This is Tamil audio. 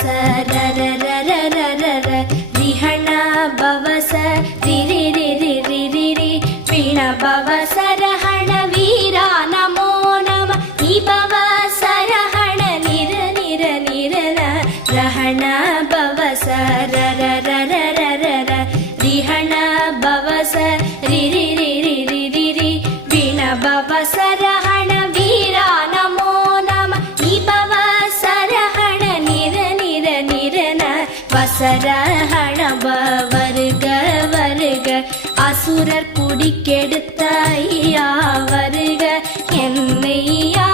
பவச ரர ரர ரர ர ரிஹண பவச ரிரி ரிரி ரிரி ரி பிண பவச ரஹண வீரா நமோ நம நிபவ சரஹண நிர நிர நிரன ரஹண பவச ரர ரர ரர ர ரிஹண பவச ரிரி ரிரி ரிரி ரி பிண பவச ரஹண வீரா நமோ நம நிபவ சரஹண நிர நிர நிரன வசரஹண வருக வருக அசுரர் குடிக்கெடுத்த ஐயா வருக என்னையா